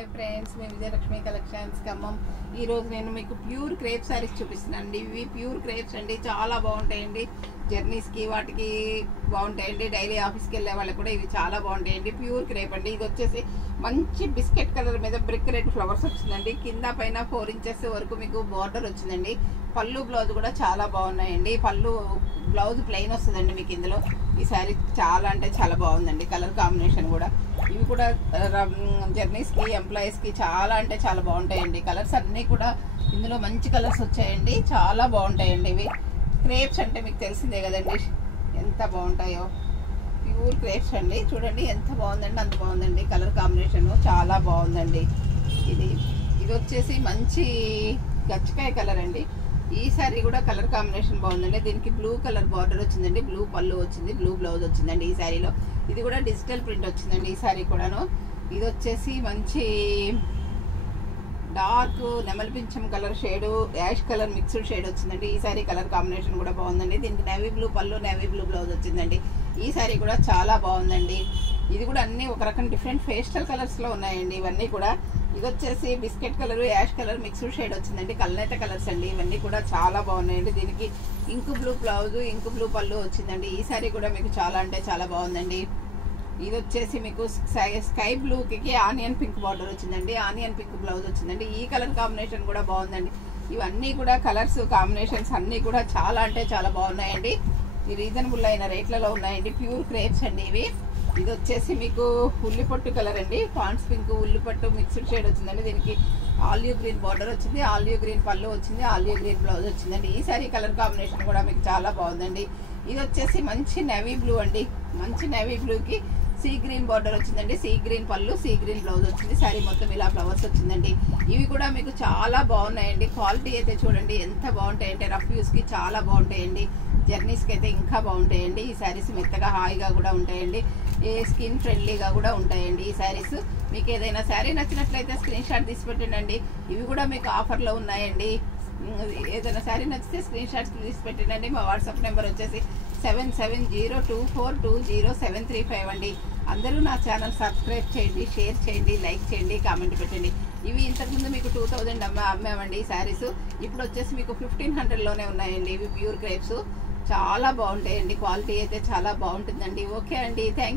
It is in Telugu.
హాయ్ ఫ్రెండ్స్, మేము విజయలక్ష్మి కలెక్షన్స్ ఖమ్మం. ఈరోజు నేను మీకు ప్యూర్ క్రేప్ శారీస్ చూపిస్తున్నానండి. ఇవి ప్యూర్ క్రేప్స్ అండి, చాలా బాగుంటాయండి. జర్నీస్కి వాటికి బాగుంటాయండి. డైలీ ఆఫీస్కి వెళ్ళే వాళ్ళకి కూడా ఇవి చాలా బాగుంటాయండి. ప్యూర్ క్రేప్ అండి. ఇది వచ్చేసి మంచి బిస్కెట్ కలర్ మీద బ్రిక్ రెడ్ ఫ్లవర్స్ వచ్చిందండి. కింద పైన 4 ఇంచెస్ వరకు మీకు బార్డర్ వచ్చిందండి. పళ్ళు బ్లౌజ్ కూడా చాలా బాగున్నాయండి. పళ్ళు బ్లౌజ్ ప్లెయిన్ వస్తుందండి మీకు ఇందులో. ఈ శారీ చాలా అంటే చాలా బాగుందండి. కలర్ కాంబినేషన్ కూడా ఇవి కూడా జర్నీస్కి ఎంప్లాయీస్కి చాలా అంటే చాలా బాగుంటాయండి. కలర్స్ అన్నీ కూడా ఇందులో మంచి కలర్స్ వచ్చాయండి, చాలా బాగుంటాయండి. ఇవి క్రేప్స్ అంటే మీకు తెలిసిందే కదండి ఎంత బాగుంటాయో. ప్యూర్ క్రేప్స్ అండి. చూడండి ఎంత బాగుందండి, అంత బాగుందండి. కలర్ కాంబినేషన్ చాలా బాగుందండి. ఇది వచ్చేసి మంచి గచ్చకాయ కలర్ అండి. ఈ సారీ కూడా కలర్ కాంబినేషన్ బాగుందండి. దీనికి బ్లూ కలర్ బార్డర్ వచ్చిందండి, బ్లూ పళ్ళు వచ్చింది, బ్లూ బ్లౌజ్ వచ్చిందండి ఈ శారీలో. ఇది కూడా డిజిటల్ ప్రింట్ వచ్చిందండి ఈ శారీ కూడాను. ఇది వచ్చేసి మంచి డార్క్ నెమలి పింఛం colour shade, ash colour mixed shade వచ్చిందండి. ఈ శారీ కలర్ కాంబినేషన్ కూడా బాగుందండి. దీనికి నేవీ బ్లూ పళ్ళు, నేవీ బ్లూ బ్లౌజ్ వచ్చిందండి. ఈ శారీ కూడా చాలా బాగుందండి. ఇది కూడా అన్ని ఒక రకం డిఫరెంట్ పేస్టల్ కలర్స్ లో ఉన్నాయండి ఇవన్నీ కూడా. ఇది వచ్చేసి biscuit colour, ash colour mixed shade వచ్చిందండి. కల్నేత కలర్స్ అండి ఇవన్నీ కూడా చాలా బాగున్నాయండి. దీనికి ink blue blouse, ink blue pallu వచ్చిందండి. ఈ శారీ కూడా మీకు చాలా అంటే చాలా బాగుందండి. ఇది వచ్చేసి మీకు స్కై బ్లూకి ఆనియన్ పింక్ బార్డర్ వచ్చిందండి. ఆనియన్ పింక్ బ్లౌజ్ వచ్చిందండి. ఈ కలర్ కాంబినేషన్ కూడా బాగుందండి. ఇవన్నీ కూడా కలర్స్ కాంబినేషన్స్ అన్నీ కూడా చాలా అంటే చాలా బాగున్నాయండి. ఈ రీజనబుల్ అయిన రేట్లలో ఉన్నాయండి. ప్యూర్ క్రేప్స్ అండి ఇవి. ఇది వచ్చేసి మీకు ఉల్లిపట్టు కలర్ అండి. పాండ్స్ పింక్ ఉల్లిపట్టు మిక్స్డ్ షేడ్ వచ్చిందండి. దీనికి ఆలివ్ గ్రీన్ బార్డర్ వచ్చింది, ఆలివ్ గ్రీన్ పళ్ళు వచ్చింది, ఆలివ్ గ్రీన్ బ్లౌజ్ వచ్చిందండి. ఈ సారీ కలర్ కాంబినేషన్ కూడా మీకు చాలా బాగుందండి. ఇది వచ్చేసి మంచి నేవీ బ్లూ అండి. మంచి నేవీ బ్లూకి సీ గ్రీన్ బార్డర్ వచ్చిందండి. సీ గ్రీన్ పళ్ళు, సీ గ్రీన్ బ్లౌజ్ వచ్చింది. శారీ మొత్తం ఇలా ఫ్లవర్స్ వచ్చిందండి. ఇవి కూడా మీకు చాలా బాగున్నాయండి. క్వాలిటీ అయితే చూడండి ఎంత బాగుంటాయంటే రఫ్ యూస్కి చాలా బాగుంటాయండి. జర్నీస్కి అయితే ఇంకా బాగుంటాయండి. ఈ శారీస్ మెత్తగా హాయిగా కూడా ఉంటాయండి. ఏ స్కిన్ ఫ్రెండ్లీగా కూడా ఉంటాయండి ఈ శారీస్. మీకు ఏదైనా శారీ నచ్చినట్లయితే స్క్రీన్ షాట్ తీసి పెట్టండి. ఇవి కూడా మీకు ఆఫర్లో ఉన్నాయండి. ఏదైనా శారీ నచ్చితే స్క్రీన్ షాట్స్ తీసి పెట్టండి. మా వాట్సాప్ నెంబర్ వచ్చేసి 7702420735 అండి. అందరూ నా ఛానల్ సబ్స్క్రైబ్ చేయండి, షేర్ చేయండి, లైక్ చేయండి, కామెంట్ పెట్టండి. ఇవి ఇంతకుముందు మీకు 2000 అమ్మామండి ఈ శారీస్. ఇప్పుడు వచ్చేసి మీకు 1500లోనే ఉన్నాయండి. ఇవి ప్యూర్ క్రేప్స్ చాలా బాగుంటాయండి. క్వాలిటీ అయితే చాలా బాగుంటుందండి. ఓకే అండి, థ్యాంక్